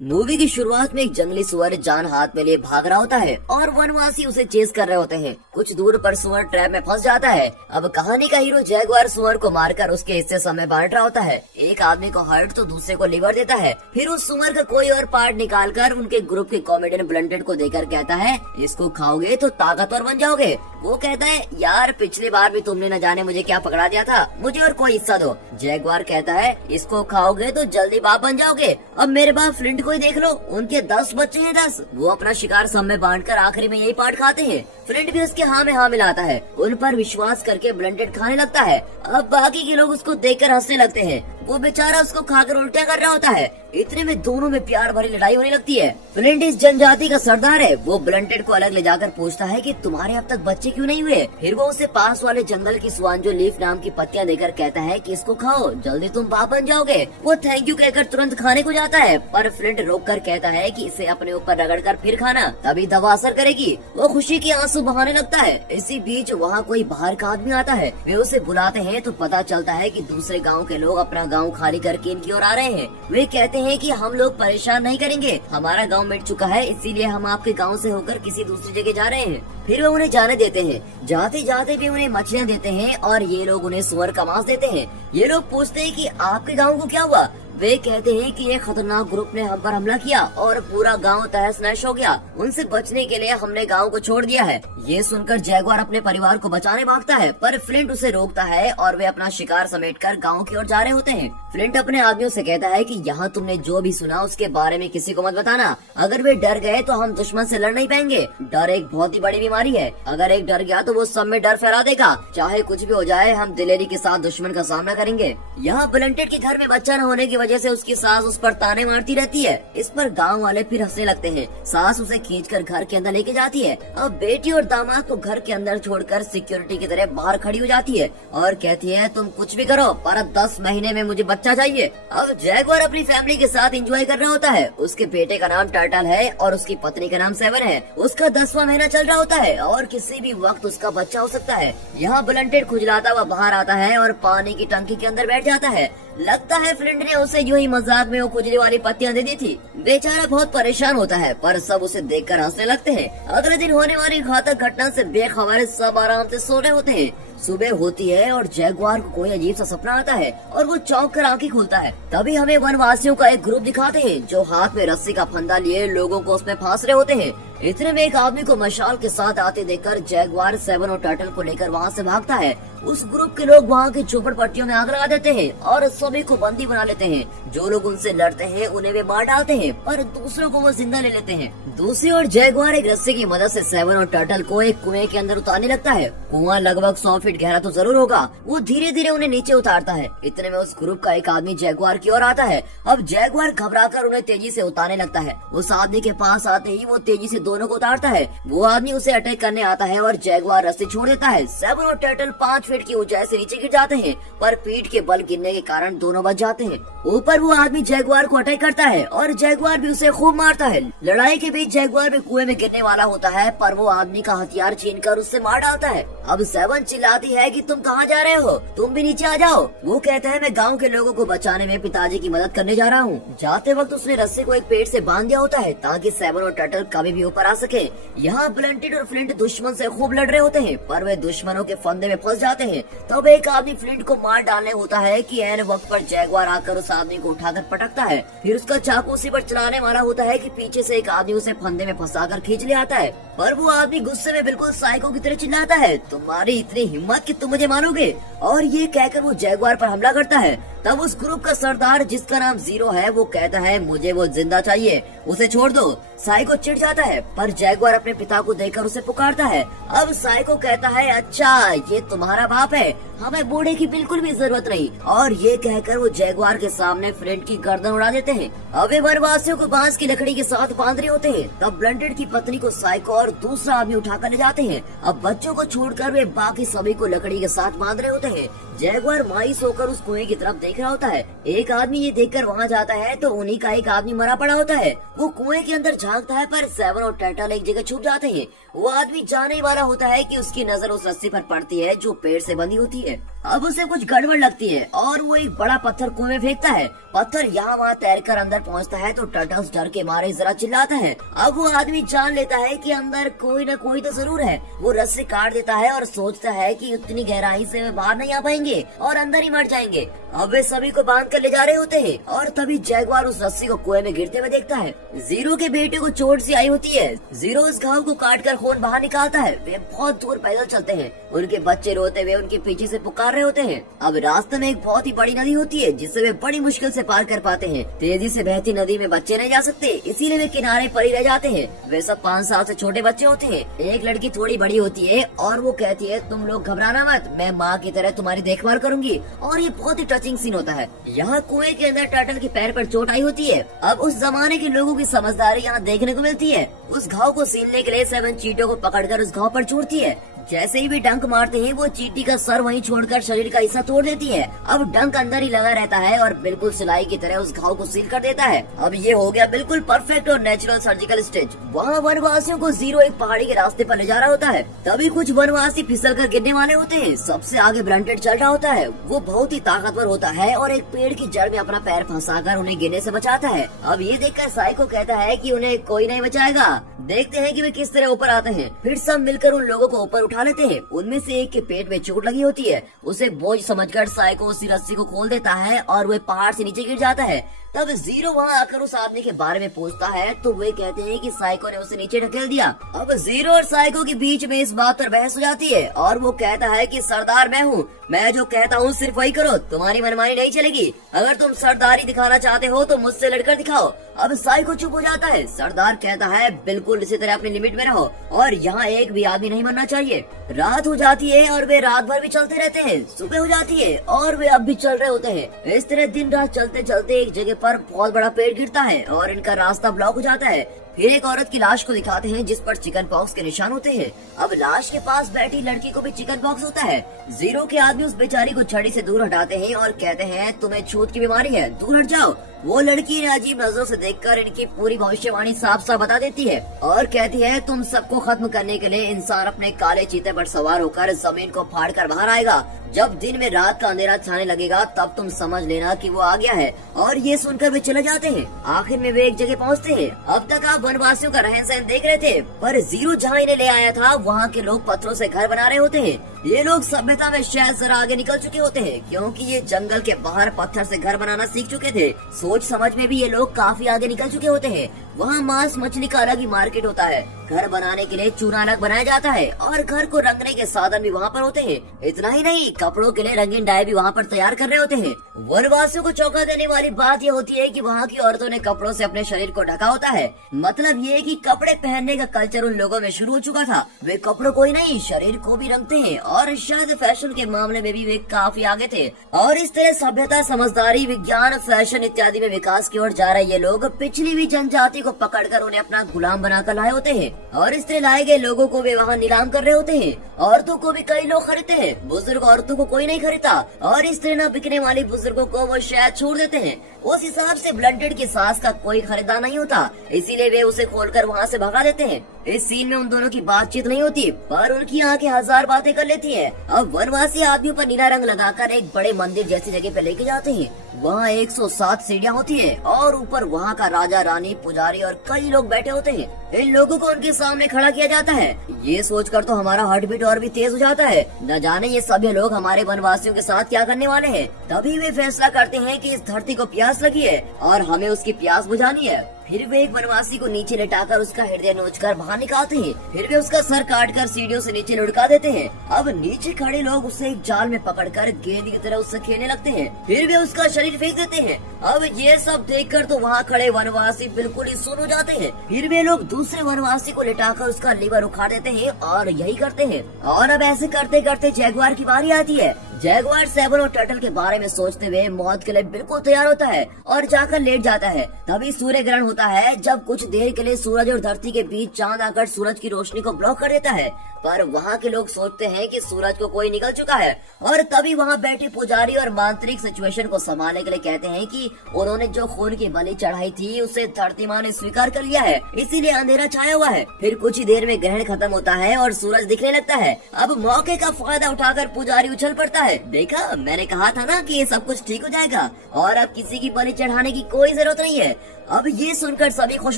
Movie की शुरुआत में एक जंगली सुअर जान हाथ में लिए भाग रहा होता है और वनवासी उसे चेस कर रहे होते हैं। कुछ दूर पर सुअर ट्रैप में फंस जाता है। अब कहानी का हीरो जैगुआर सुअर को मारकर उसके हिस्से समय बांट रहा होता है। एक आदमी को हार्ट तो दूसरे को लिवर देता है। फिर उस सुअर का कोई और पार्ट निकाल कर उनके ग्रुप के कॉमेडियन ब्लंटेड को देकर कहता है, इसको खाओगे तो ताकतवर बन जाओगे। वो कहता है, यार पिछली बार भी तुमने न जाने मुझे क्या पकड़ा दिया था, मुझे और कोई हिस्सा दो। जैगुआर कहता है, इसको खाओगे तो जल्दी बाप बन जाओगे। अब मेरे बाप फ्लिंट को ही देख लो, उनके 10 बच्चे हैं 10। वो अपना शिकार सब में बांटकर आखिरी में यही पार्ट खाते हैं। फ्लिंट भी उसके हाँ में हाँ मिलाता है। उन पर विश्वास करके ब्लंटेड खाने लगता है। अब बाकी के लोग उसको देखकर हंसने लगते हैं। वो बेचारा उसको खाकर उल्टा कर रहा होता है। इतने में दोनों में प्यार भरी लड़ाई होने लगती है। फ्लिंट इस जनजाति का सरदार है। वो ब्लंटेड को अलग ले जाकर पूछता है कि तुम्हारे अब तक बच्चे क्यों नहीं हुए। फिर वो उसे पास वाले जंगल की स्वांजो लीफ नाम की पत्तियां देकर कहता है कि इसको खाओ, जल्दी तुम बाप बन जाओगे। वो थैंक यू कहकर तुरंत खाने को जाता है, पर फ्लिंट रोक कर कहता है कि इसे अपने ऊपर रगड़ कर फिर खाना, तभी दवा असर करेगी। वो खुशी के आंसू बहाने लगता है। इसी बीच वहाँ कोई बाहर का आदमी आता है। वे उसे बुलाते हैं तो पता चलता है कि दूसरे गाँव के लोग अपना गाँव खाली करके इनकी ओर आ रहे हैं। वे कहते हैं कि हम लोग परेशान नहीं करेंगे, हमारा गांव मिट चुका है, इसीलिए हम आपके गांव से होकर किसी दूसरी जगह जा रहे हैं। फिर वे उन्हें जाने देते हैं। जाते जाते भी उन्हें मछलियाँ देते हैं और ये लोग उन्हें सुअर का मांस देते हैं। ये लोग पूछते हैं कि आपके गाँव को क्या हुआ। वे कहते हैं कि एक खतरनाक ग्रुप ने हम पर हमला किया और पूरा गांव तहस नहस हो गया। उनसे बचने के लिए हमने गांव को छोड़ दिया है। ये सुनकर जैगुआर अपने परिवार को बचाने भागता है, पर फ्लिंट उसे रोकता है और वे अपना शिकार समेटकर गांव की ओर जा रहे होते हैं। फ्लिंट अपने आदमियों से कहता है कि यहाँ तुमने जो भी सुना उसके बारे में किसी को मत बताना। अगर वे डर गए तो हम दुश्मन से लड़ नहीं पाएंगे। डर एक बहुत ही बड़ी बीमारी है। अगर एक डर गया तो वो सब में डर फैला देगा। चाहे कुछ भी हो जाए, हम दिलेरी के साथ दुश्मन का सामना करेंगे। यहाँ ब्लंटेड के घर में बच्चा न होने की वजह से उसकी सास उस पर ताने मारती रहती है। इस पर गांव वाले फिर हंसने लगते हैं। सास उसे खींचकर घर के अंदर लेके जाती है। अब बेटी और दामाद को घर के अंदर छोड़कर सिक्योरिटी की तरह बाहर खड़ी हो जाती है और कहती है, तुम कुछ भी करो पर 10 महीने में मुझे बच्चा चाहिए। अब जैगुआर अपनी फैमिली के साथ एंजॉय कर रहा होता है। उसके बेटे का नाम टर्टल है और उसकी पत्नी का नाम सेवन है। उसका 10वां महीना चल रहा होता है और किसी भी वक्त उसका बच्चा हो सकता है। यहाँ ब्लंटेड खुजलाता हुआ बाहर आता है और पानी की टंकी के अंदर बैठ जाता है। लगता है फ्लिंट ने उसे यूं ही मजाक में वो खुजली वाली पत्तियां दे दी थी। बेचारा बहुत परेशान होता है, पर सब उसे देखकर हंसने लगते हैं। अगले दिन होने वाली घातक घटना से बेखबर सब आराम से सो रहे होते हैं। सुबह होती है और जैगुआर को कोई अजीब सा सपना आता है और वो चौंक कर आंखें खोलता है। तभी हमें वनवासियों का एक ग्रुप दिखाते हैं जो हाथ में रस्सी का फंदा लिए लोगों को उसमें फांस रहे होते हैं। इतने में एक आदमी को मशाल के साथ आते देखकर जैगुआर सेवन और टर्टल को लेकर वहाँ से भागता है। उस ग्रुप के लोग वहाँ की झोपड़पट्टियों में आग लगा देते हैं और सभी को बंदी बना लेते हैं। जो लोग उनसे लड़ते हैं उन्हें वे मार डालते हैं, पर दूसरों को वो जिंदा ले लेते हैं। दूसरी ओर जैगुआर एक रस्सी की मदद से सेवन और टर्टल को एक कुएं के अंदर उतारने लगता है। कुआं लगभग 100 फीट गहरा तो जरूर होगा। वो धीरे धीरे उन्हें नीचे उतारता है। इतने में उस ग्रुप का एक आदमी जैगुआर की ओर आता है। अब जैगुआर घबराकर उन्हें तेजी से उतारने लगता है। उस आदमी के पास आते ही वो तेजी से दोनों को उतारता है। वो आदमी उसे अटैक करने आता है और जैगुआर रस्सी छोड़ देता है। सेवन और टर्टल 5 फीट की ऊंचाई से नीचे गिर जाते हैं, पर पीठ के बल गिरने के कारण दोनों बच जाते हैं। ऊपर वो आदमी जैगुआर को अटैक करता है और जैगुआर भी उसे खूब मारता है। लड़ाई के बीच जैगुआर भी कुएं में गिरने वाला होता है, पर वो आदमी का हथियार छीनकर उससे मार डालता है। अब सेवन चिल्लाती है कि तुम कहाँ जा रहे हो, तुम भी नीचे आ जाओ। वो कहता है, मैं गाँव के लोगों को बचाने में पिताजी की मदद करने जा रहा हूँ। जाते वक्त उसने रस्सी को एक पेड़ से बांध दिया होता है ताकि सेवन और टर्टल कभी भी ऊपर आ सके। यहाँ ब्लंटेड और फ्लिंट दुश्मन से खूब लड़ रहे होते हैं, पर वे दुश्मनों के फंदे में फंस जाते हैं। तब एक आदमी फ्लिंट को मार डालने होता है कि ऐन वक्त पर जैगुआर आकर उस आदमी को उठाकर पटकता है। फिर उसका चाकू उसी पर चलाने वाला होता है कि पीछे से एक आदमी उसे फंदे में फंसाकर खींच ले आता है। पर वो आदमी गुस्से में बिल्कुल साइको की तरह चिल्लाता है, तुम्हारी इतनी हिम्मत कि तुम मुझे मारोगे, और ये कहकर वो जैगुआर पर हमला करता है। तब उस ग्रुप का सरदार जिसका नाम जीरो है वो कहता है, मुझे वो जिंदा चाहिए, उसे छोड़ दो। साइको चिढ़ जाता है, पर जैगुआर अपने पिता को देखकर उसे पुकारता है। अब साइको कहता है, अच्छा ये तुम्हारा बाप है, हमें बूढ़े की बिल्कुल भी जरूरत नहीं। और ये कहकर वो जैगुआर के सामने फ्लिंट की गर्दन उड़ा देते हैं। अब वे वनवासियों को बांस की लकड़ी के साथ बांध रहे होते हैं। तब ब्लंटेड की पत्नी को साइको और दूसरा आदमी उठाकर ले जाते हैं। अब बच्चों को छोड़कर वे बाकी सभी को लकड़ी के साथ बांध रहे होते हैं। जैगुआर मायूस होकर उस कुएं की तरफ देख रहा होता है। एक आदमी ये देखकर वहाँ जाता है तो उन्हीं का एक आदमी मरा पड़ा होता है। वो कुएं के अंदर झांकता है, पर सेवन और टर्टल एक जगह छुप जाते हैं। वो आदमी जाने वाला होता है कि उसकी नजर उस रस्सी पर पड़ती है जो पेड़ से बंधी होती है। है। अब उसे कुछ गड़बड़ लगती है और वो एक बड़ा पत्थर कुएं में फेंकता है। पत्थर यहाँ वहाँ तैरकर अंदर पहुँचता है तो टर्टल्स डर के मारे जरा चिल्लाता है। अब वो आदमी जान लेता है कि अंदर कोई न कोई तो जरूर है। वो रस्सी काट देता है और सोचता है कि उतनी गहराई से वे बाहर नहीं आ पाएंगे और अंदर ही मर जाएंगे। अब वे सभी को बांध कर ले जा रहे होते हैं और तभी जैगुआर उस रस्सी को कुएं में गिरते हुए देखता है। जीरो के बेटे को चोट सी आई होती है। जीरो उस घाव को काट कर खून बाहर निकालता है। वे बहुत दूर पैदल चलते हैं। उनके बच्चे रोते हुए उनके पीछे से पुकार रहे होते हैं। अब रास्ते में एक बहुत ही बड़ी नदी होती है जिससे वे बड़ी मुश्किल से पार कर पाते हैं। तेजी से बहती नदी में बच्चे नहीं जा सकते, इसीलिए वे किनारे पर ही रह जाते हैं। वे सब 5 साल से छोटे बच्चे होते हैं। एक लड़की थोड़ी बड़ी होती है और वो कहती है, तुम लोग घबराना मत, मैं माँ की तरह तुम्हारी देखभाल करूंगी। और ये बहुत ही टचिंग सीन होता है। यहाँ कुएं के अंदर टर्टल के पैर पर चोट आई होती है। अब उस जमाने के लोगों की समझदारी यहाँ देखने को मिलती है। उस घाव को सीलने के लिए 7 चींटियों को पकड़कर उस घाव पर छोड़ती है। जैसे ही वे डंक मारते हैं वो चींटी का सर वहीं छोड़कर शरीर का हिस्सा तोड़ देती है। अब डंक अंदर ही लगा रहता है और बिल्कुल सिलाई की तरह उस घाव को सील कर देता है। अब ये हो गया बिल्कुल परफेक्ट और नेचुरल सर्जिकल स्टिच। वहाँ वनवासियों को जीरो एक पहाड़ी के रास्ते पर ले जा रहा होता है। तभी कुछ वनवासी फिसल कर गिरने वाले होते हैं। सबसे आगे ब्लंटेड चल रहा होता है। वो बहुत ही ताकतवर होता है और एक पेड़ की जड़ में अपना पैर फंसाकर उन्हें गिरने से बचाता है। अब ये देखकर साइको कहता है कि उन्हें कोई नहीं बचाएगा। देखते हैं कि वे किस तरह ऊपर आते हैं। फिर सब मिलकर उन लोगों को ऊपर उठा लेते हैं। उनमें से एक के पेट में चोट लगी होती है। उसे बोझ समझकर साइको उसी रस्सी को खोल देता है और वह पहाड़ से नीचे गिर जाता है। तब जीरो वहाँ आकर उस आदमी के बारे में पूछता है तो वे कहते हैं कि साइको ने उसे नीचे ढकेल दिया। अब जीरो और साइको के बीच में इस बात पर बहस हो जाती है और वो कहता है कि सरदार मैं हूँ, मैं जो कहता हूँ सिर्फ वही करो, तुम्हारी मनमानी नहीं चलेगी। अगर तुम सरदारी दिखाना चाहते हो तो मुझसे लड़कर दिखाओ। अब साइको चुप हो जाता है। सरदार कहता है बिल्कुल इसी तरह अपनी लिमिट में रहो और यहाँ एक भी आदमी नहीं मरना चाहिए। रात हो जाती है और वे रात भर भी चलते रहते हैं। सुबह हो जाती है और वे अब भी चल रहे होते हैं। इस तरह दिन रात चलते चलते एक जगह पर बहुत बड़ा पेड़ गिरता है और इनका रास्ता ब्लॉक हो जाता है। फिर एक औरत की लाश को दिखाते हैं जिस पर चिकन पॉक्स के निशान होते हैं। अब लाश के पास बैठी लड़की को भी चिकन पॉक्स होता है। जीरो के आदमी उस बेचारी को छड़ी से दूर हटाते हैं और कहते हैं तुम्हें छूत की बीमारी है, दूर हट जाओ। वो लड़की इन्हें अजीब नजरों से देखकर इनकी पूरी भविष्यवाणी साफ साफ बता देती है और कहती है तुम सबको खत्म करने के लिए इंसान अपने काले चीते पर सवार होकर जमीन को फाड़ कर बाहर आएगा। जब दिन में रात का अंधेरा छाने लगेगा तब तुम समझ लेना कि वो आ गया है। और ये सुनकर वे चले जाते हैं। आखिर में वे एक जगह पहुँचते हैं। अब तक आप वनवासियों का रहन सहन देख रहे थे, पर जीरो जहाँ इन्हें ले आया था वहाँ के लोग पत्थरों से घर बना रहे होते हैं। ये लोग सभ्यता में शायद जरा आगे निकल चुके होते हैं क्योंकि ये जंगल के बाहर पत्थर से घर बनाना सीख चुके थे। सोच समझ में भी ये लोग काफी आगे निकल चुके होते हैं। वहाँ मांस मछली का अलग ही मार्केट होता है। घर बनाने के लिए चूना अलग बनाया जाता है और घर को रंगने के साधन भी वहाँ पर होते हैं। इतना ही नहीं, कपड़ों के लिए रंगीन डाई भी वहाँ पर तैयार कर रहे होते हैं। वनवासियों को चौंका देने वाली बात ये होती है कि वहाँ की औरतों ने कपड़ों से अपने शरीर को ढका होता है। मतलब ये कि कपड़े पहनने का कल्चर उन लोगों में शुरू हो चुका था। वे कपड़ों को ही नहीं शरीर को भी रंगते हैं और शायद फैशन के मामले में भी वे काफी आगे थे। और इस तरह सभ्यता, समझदारी, विज्ञान, फैशन इत्यादि में विकास की ओर जा रहे ये लोग पिछली हुई जनजाति को पकड़कर उन्हें अपना गुलाम बनाकर लाए होते हैं और इस तरह लाए गए लोगों को वे वहाँ नीलाम कर रहे होते हैं। औरतों को भी कई लोग खरीदते हैं, बुजुर्ग औरतों को कोई नहीं खरीदता और इस तरह न बिकने वाली बुजुर्गों को वो शायद छोड़ देते हैं। उस हिसाब से ब्लंटेड की सास का कोई खरीदार नहीं होता, इसीलिए वे उसे खोलकर वहाँ से भगा देते हैं। इस सीन में उन दोनों की बातचीत नहीं होती पर उनकी आंखें हजार बातें कर लेती हैं। अब वनवासी आदमियों पर नीला रंग लगाकर एक बड़े मंदिर जैसी जगह पे लेके जाते हैं। वहाँ 107 सीढ़ियाँ होती है और ऊपर वहाँ का राजा, रानी, पुजारी और कई लोग बैठे होते हैं। इन लोगों को उनके सामने खड़ा किया जाता है। ये सोचकर तो हमारा हार्ट बीट और भी तेज हो जाता है। न जाने ये सभी लोग हमारे वनवासियों के साथ क्या करने वाले हैं। तभी वे फैसला करते हैं कि इस धरती को प्यास लगी है और हमें उसकी प्यास बुझानी है। फिर वे एक वनवासी को नीचे लेटाकर उसका हृदय नोचकर बाहर निकालते हैं। फिर वे उसका सर काटकर सीढ़ियों से नीचे लुढ़का देते हैं। अब नीचे खड़े लोग उसे एक जाल में पकड़कर गेंद की तरह उससे खेलने लगते हैं। फिर वे उसका शरीर फेंक देते हैं। अब ये सब देखकर तो वहाँ खड़े वनवासी बिल्कुल ही सुन हो जाते हैं। फिर वे लोग दूसरे वनवासी को लेटाकर उसका लीवर उखाड़ देते हैं और यही करते हैं। और अब ऐसे करते करते जैगुआर की बारी आती है। जैगुआर सेवन और टर्टल के बारे में सोचते हुए मौत के लिए बिल्कुल तैयार होता है और जाकर लेट जाता है। तभी सूर्य ग्रहण होता है जब कुछ देर के लिए सूरज और धरती के बीच चांद आकर सूरज की रोशनी को ब्लॉक कर देता है। पर वहाँ के लोग सोचते हैं कि सूरज को कोई निकल चुका है और तभी वहाँ बैठे पुजारी और मांत्रिक सिचुएशन को संभालने के लिए कहते हैं कि उन्होंने जो खून की बलि चढ़ाई थी उसे धरती माँ ने स्वीकार कर लिया है, इसीलिए अंधेरा छाया हुआ है। फिर कुछ ही देर में ग्रहण खत्म होता है और सूरज दिखने लगता है। अब मौके का फायदा उठाकर पुजारी उछल पड़ता है है, देखा मैंने कहा था ना कि ये सब कुछ ठीक हो जाएगा और अब किसी की बलि चढ़ाने की कोई जरूरत नहीं है। अब ये सुनकर सभी खुश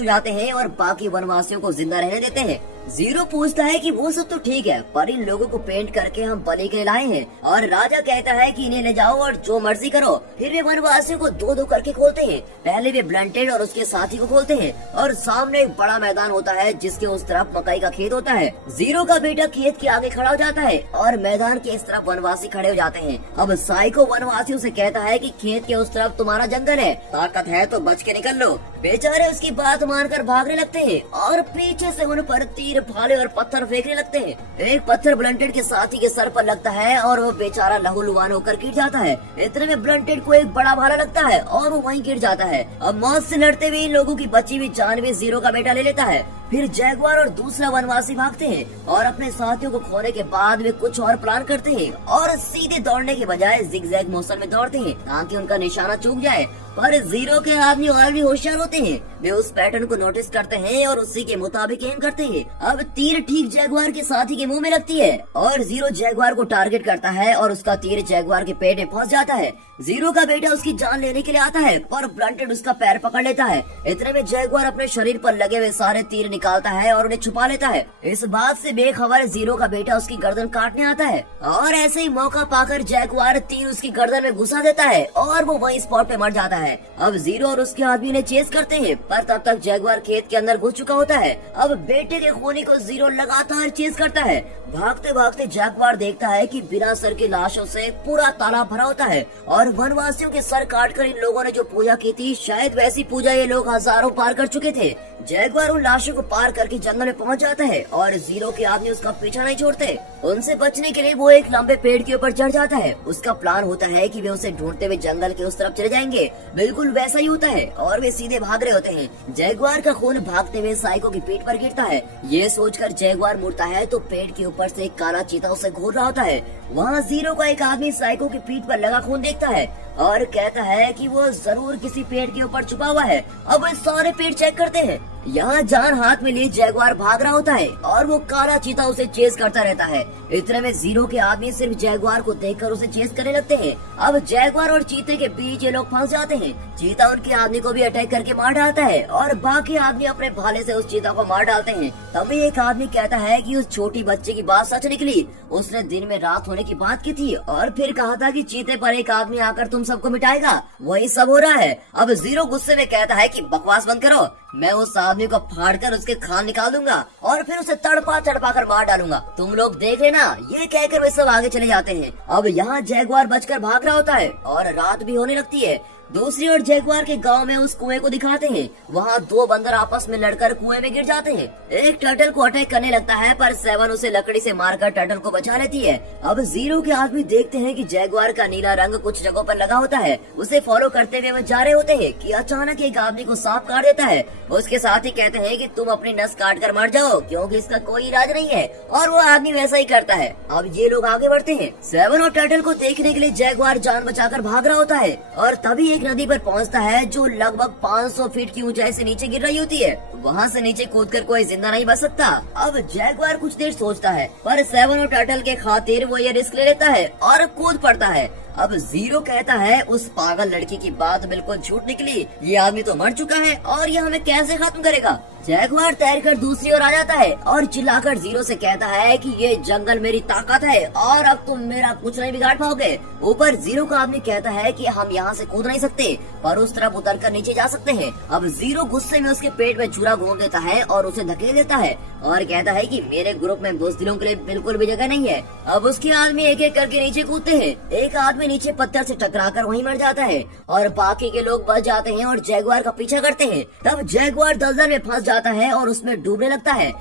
हो जाते हैं और बाकी वनवासियों को जिंदा रहने देते हैं। जीरो पूछता है कि वो सब तो ठीक है, पर इन लोगों को पेंट करके हम बलि के लाए हैं। और राजा कहता है कि इन्हें ले जाओ और जो मर्जी करो। फिर वे वनवासियों को दो दो करके खोलते हैं। पहले वे ब्लंटेड और उसके साथी को खोलते हैं और सामने एक बड़ा मैदान होता है जिसके उस तरफ मकई का खेत होता है। जीरो का बेटा खेत के आगे खड़ा हो जाता है और मैदान के इस तरफ वनवासी खड़े हो जाते हैं। अब साइको वनवासियों से कहता है कि खेत के उस तरफ तुम्हारा जंगल है, ताकत है तो बच के निकल लो। बेचारे उसकी बात मानकर भागने लगते हैं और पीछे से उन पर तीर, भाले और पत्थर फेंकने लगते हैं। एक पत्थर ब्लंटेड के साथी के सर पर लगता है और वो बेचारा लहूलुहान होकर गिर जाता है। इतने में ब्लंटेड को एक बड़ा भाला लगता है और वो वहीं गिर जाता है। अब मौत से लड़ते हुए इन लोगों की बची हुई जान भी जीरो का बेटा ले लेता है। फिर जैगुआर और दूसरा वनवासी भागते हैं और अपने साथियों को खोने के बाद वे कुछ और प्लान करते हैं और सीधे दौड़ने के बजाय जिगजैग मोशन में दौड़ते हैं ताकि उनका निशाना चूक जाए। पर जीरो के आदमी और भी होशियार होते हैं। वे उस पैटर्न को नोटिस करते हैं और उसी के मुताबिक एम करते हैं। अब तीर ठीक जैगुआर के साथी के मुंह में लगती है और जीरो जैगुआर को टारगेट करता है और उसका तीर जैगुआर के पेट में फंस जाता है। जीरो का बेटा उसकी जान लेने के लिए आता है पर ब्लंटेड उसका पैर पकड़ लेता है। इतने में जैगुआर अपने शरीर पर लगे हुए सारे तीर निकालता है और उन्हें छुपा लेता है। इस बात से बेखबर जीरो का बेटा उसकी गर्दन काटने आता है और ऐसे ही मौका पाकर जैगुआर तीर उसकी गर्दन में घुसा देता है और वो वहीं स्पॉट पे मर जाता है। अब जीरो और उसके आदमी ने चेस करते हैं पर तब तक जैगुआर खेत के अंदर घुस चुका होता है। अब बेटे के खूनी को जीरो लगातार चेस करता है। भागते भागते जैगुआर देखता है कि बिना सर की लाशों से पूरा तालाब भरा होता है और वनवासियों के सर काटकर इन लोगों ने जो पूजा की थी, शायद वैसी पूजा ये लोग हजारों पार कर चुके थे। जैगुआर उन लाशों को पार करके जंगल में पहुंच जाता है और जीरो के आदमी उसका पीछा नहीं छोड़ते। उनसे बचने के लिए वो एक लंबे पेड़ के ऊपर चढ़ जाता है। उसका प्लान होता है कि वे उसे ढूंढते हुए जंगल के उस तरफ चले जाएंगे। बिल्कुल वैसा ही होता है और वे सीधे भाग रहे होते हैं। जैगुआर का खून भागते हुए साइको की पीठ पर गिरता है। ये सोचकर जैगुआर मुड़ता है तो पेड़ के ऊपर से एक काला चीता उसे घूर रहा होता है। वहाँ जीरो का एक आदमी साइको की पीठ पर लगा खून देखता है और कहता है कि वो जरूर किसी पेड़ के ऊपर छुपा हुआ है। अब वे सारे पेड़ चेक करते हैं। यहाँ जान हाथ में लिए जैगुआर भाग रहा होता है और वो काला चीता उसे चेस करता रहता है। इतने में जीरो के आदमी सिर्फ जैगुआर को देखकर उसे चेस करने लगते हैं। अब जैगुआर और चीते के बीच ये लोग फंस जाते हैं। चीता उनके आदमी को भी अटैक करके मार डालता है और बाकी आदमी अपने भाले से उस चीता को मार डालते हैं। तभी एक आदमी कहता है कि उस छोटी बच्चे की बात सच निकली। उसने दिन में रात होने की बात की थी और फिर कहा था कि चीते पर एक आदमी आकर तुम सबको मिटाएगा। वही सब हो रहा है। अब जीरो गुस्से में कहता है कि बकवास बंद करो, मैं उस आदमी को फाड़कर उसके खान निकाल दूंगा और फिर उसे तड़पा कर मार डालूंगा, तुम लोग देख लेना। ये कहकर वे सब आगे चले जाते हैं। अब यहाँ जैगुआर बचकर भाग रहा होता है और रात भी होने लगती है। दूसरी ओर जैगुआर के गांव में उस कुएं को दिखाते हैं। वहाँ दो बंदर आपस में लड़कर कुएं में गिर जाते हैं। एक टर्टल को अटैक करने लगता है पर सेवन उसे लकड़ी से मारकर टर्टल को बचा लेती है। अब जीरो के आदमी देखते हैं कि जैगुआर का नीला रंग कुछ जगहों पर लगा होता है। उसे फॉलो करते हुए वो जा रहे होते हैं कि अचानक एक आदमी को सांप काट देता है। उसके साथ ही कहते हैं कि तुम अपनी नस काट कर मर जाओ क्योंकि इसका कोई इलाज नहीं है और वो आदमी वैसा ही करता है। अब ये लोग आगे बढ़ते हैं। सेवन और टर्टल को देखने के लिए जैगुआर जान बचाकर भाग रहा होता है और तभी एक नदी पर पहुंचता है जो लगभग 500 फीट की ऊंचाई से नीचे गिर रही होती है। वहाँ से नीचे कूदकर कोई जिंदा नहीं बच सकता। अब जैगुआर कुछ देर सोचता है पर सेवन और टर्टल के खातिर वो ये रिस्क ले लेता है और कूद पड़ता है। अब जीरो कहता है उस पागल लड़की की बात बिल्कुल झूठ निकली, ये आदमी तो मर चुका है और ये हमें कैसे खत्म करेगा। जैगुआर तैरकर दूसरी ओर आ जाता है और चिल्लाकर जीरो से कहता है कि ये जंगल मेरी ताकत है और अब तुम मेरा कुछ नहीं बिगाड़ पाओगे। ऊपर जीरो का आदमी कहता है कि हम यहाँ से कूद नहीं सकते पर उस तरफ उतरकर नीचे जा सकते हैं। अब जीरो गुस्से में उसके पेट में छुरा घूम देता है और उसे धकेल देता है और कहता है कि मेरे ग्रुप में बुज़दिलों के लिए बिल्कुल भी जगह नहीं है। अब उसके आदमी एक एक करके नीचे कूदते हैं। एक आदमी नीचे पत्थर से टकराकर वहीं मर जाता है और बाकी के लोग बच जाते हैं और जैगुआर का पीछा करते हैं। तब जैगुआर दलदल में फंस जाता है और उसमें डूबने लगता है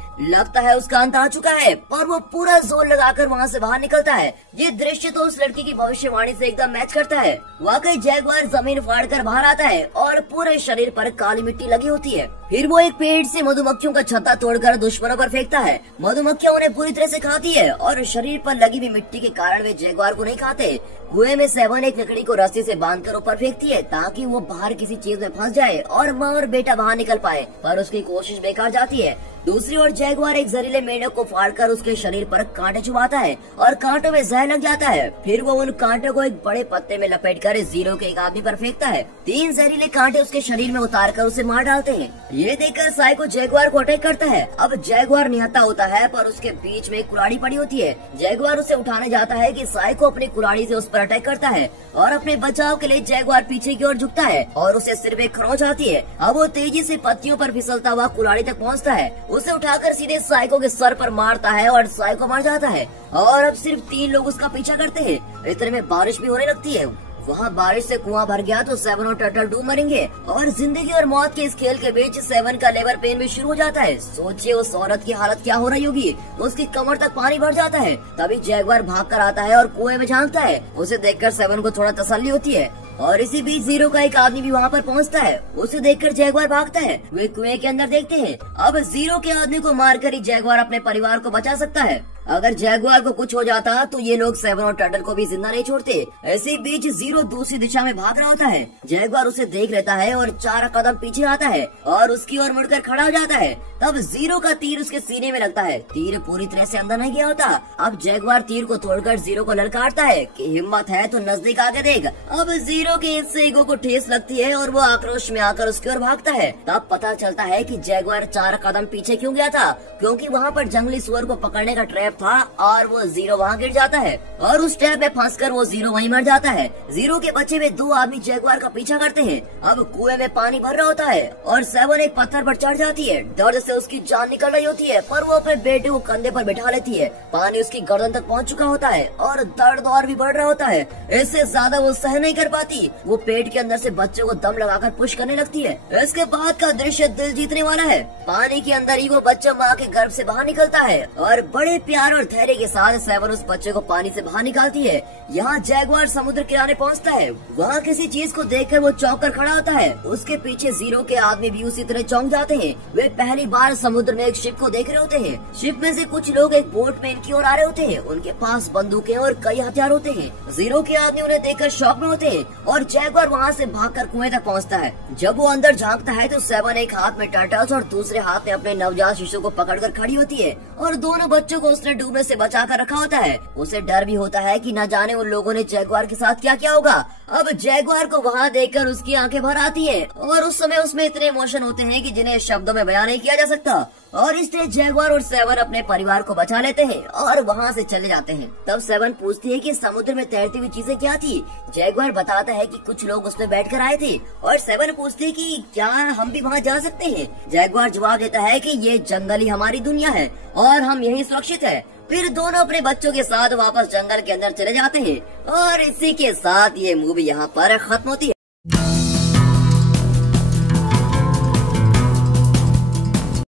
उसका अंत आ चुका है पर वो पूरा जोर लगाकर वहाँ से बाहर निकलता है। ये दृश्य तो उस लड़की की भविष्यवाणी से एकदम मैच करता है। वाकई जैगुआर जमीन फाड़कर बाहर आता है और पूरे शरीर पर काली मिट्टी लगी होती है। फिर वो एक पेड़ से मधुमक्खियों का छत्ता तोड़कर दुश्मनों पर फेंकता है। मधुमक्खियां उन्हें पूरी तरह से खाती है और शरीर पर लगी हुई मिट्टी के कारण वे जैगुआर को नहीं खाते। कुएं में सेवन एक लकड़ी को रस्सी से बांधकर ऊपर फेंकती है ताकि वो बाहर किसी चीज में फंस जाए और माँ और बेटा बाहर निकल पाए पर उसकी कोशिश बेकार जाती है। दूसरी ओर जैगुआर एक जहरीले मेंढक को फाड़कर उसके शरीर पर कांटे चुभाता है और कांटों में जहर लग जाता है। फिर वो उन कांटों को एक बड़े पत्ते में लपेटकर जीरो के एक आदमी पर फेंकता है। 3 जहरीले कांटे उसके शरीर में उतारकर उसे मार डालते हैं। ये देखकर साइको जैगुआर को अटैक करता है। अब जैगुआर निहत्था होता है, पर उसके बीच में कुल्हाड़ी पड़ी होती है। जैगुआर उसे उठाने जाता है कि साइको अपनी कुल्हाड़ी से उस पर अटैक करता है और अपने बचाव के लिए जैगुआर पीछे की ओर झुकता है और उसे सिर्फ एक खरोंच आती है। अब वो तेजी से पत्तियों पर फिसलता हुआ कुल्हाड़ी तक पहुंचता है, उसे उठाकर सीधे साइको के सर पर मारता है और साइको मर जाता है। और अब सिर्फ 3 लोग उसका पीछा करते हैं। इतने में बारिश भी होने लगती है। वहाँ बारिश से कुआं भर गया तो सेवन और टर्टल डूब मरेंगे और जिंदगी और मौत के इस खेल के बीच सेवन का लेबर पेन भी शुरू हो जाता है। सोचिए उस औरत की हालत क्या हो रही होगी। उसकी कमर तक पानी भर जाता है। तभी जैगुआर भाग कर आता है और कुएं में झांकता है। उसे देखकर सेवन को थोड़ा तसल्ली होती है और इसी बीच जीरो का एक आदमी भी वहाँ पर पहुँचता है। उसे देखकर जैगुआर भागता है। वे कुएं के अंदर देखते हैं। अब जीरो के आदमी को मारकर ही जैगुआर अपने परिवार को बचा सकता है। अगर जैगुआर को कुछ हो जाता तो ये लोग सेवन और टर्टल को भी जिंदा नहीं छोड़ते। इसी बीच जीरो दूसरी दिशा में भाग रहा होता है। जैगुआर उसे देख लेता है और 4 कदम पीछे आता है और उसकी ओर मुड़कर खड़ा हो जाता है। तब जीरो का तीर उसके सीने में लगता है। तीर पूरी तरह से अंदर नहीं गया होता। अब जैगुआर तीर को तोड़कर जीरो को ललकारता है कि हिम्मत है तो नजदीक आके देख। अब जीरो के इससे ईगो को ठेस लगती है और वो आक्रोश में आकर उसकी ओर भागता है। तब पता चलता है कि जैगुआर 4 कदम पीछे क्यों गया था, क्योंकि वहाँ पर जंगली सुअर को पकड़ने का ट्रैप था और वो जीरो वहाँ गिर जाता है और उस ट्रैप में फंसकर वो जीरो वहीं मर जाता है। जीरो के बचे हुए 2 आदमी जैगुआर का पीछा करते हैं। अब कुएं में पानी भर रहा होता है और सेवन एक पत्थर पर चढ़ जाती है। दर्द से उसकी जान निकल रही होती है, पर वो अपने बेटे को कंधे पर बैठा लेती है। पानी उसकी गर्दन तक पहुंच चुका होता है और दर्द और भी बढ़ रहा होता है। इससे ज्यादा वो सहन नहीं कर पाती। वो पेट के अंदर से बच्चे को दम लगाकर पुश करने लगती है। इसके बाद का दृश्य दिल जीतने वाला है। पानी के अंदर ही वो बच्चा माँ के गर्भ से बाहर निकलता है और बड़े प्यार और धैर्य के साथ सेवन उस बच्चे को पानी से बाहर निकालती है। यहाँ जैगुआर समुद्र किनारे पहुँचता है। वहाँ किसी चीज को देखकर वो चौंक कर खड़ा होता है। उसके पीछे जीरो के आदमी भी उसी तरह चौंक जाते हैं। वे पहली बार समुद्र में एक शिप को देख रहे होते हैं। शिप में से कुछ लोग एक बोट में इनकी ओर आ रहे होते हैं। उनके पास बंदूकें और कई हथियार होते हैं। जीरो के आदमी उन्हें देखकर शॉक में होते हैं और जैगुआर वहाँ से भागकर कुएं तक पहुँचता है। जब वो अंदर झांकता है तो सेवन एक हाथ में टर्टल्स और दूसरे हाथ में अपने नवजात शिशु को पकड़कर खड़ी होती है और दोनों बच्चों को उसने डूबने से बचा कर रखा होता है। उसे डर भी होता है कि न जाने उन लोगों ने जैगुआर के साथ क्या किया होगा। अब जैगुआर को वहाँ देखकर उसकी आंखें भर आती हैं और उस समय उसमें इतने इमोशन होते हैं कि जिन्हें शब्दों में बयान नहीं किया जा सकता। और इसलिए जैगुआर और सेवन अपने परिवार को बचा लेते हैं और वहाँ से चले जाते हैं। तब सेवन पूछती है कि समुद्र में तैरती हुई चीजें क्या थी। जैगुआर बताता है कि कुछ लोग उसमें बैठकर आए थे और सेवन पूछती है कि क्या हम भी वहाँ जा सकते हैं। जैगुआर जवाब देता है कि ये जंगल ही हमारी दुनिया है और हम यहीं सुरक्षित है। फिर दोनों अपने बच्चों के साथ वापस जंगल के अंदर चले जाते हैं और इसी के साथ ये मूवी यहाँ पर खत्म होती है।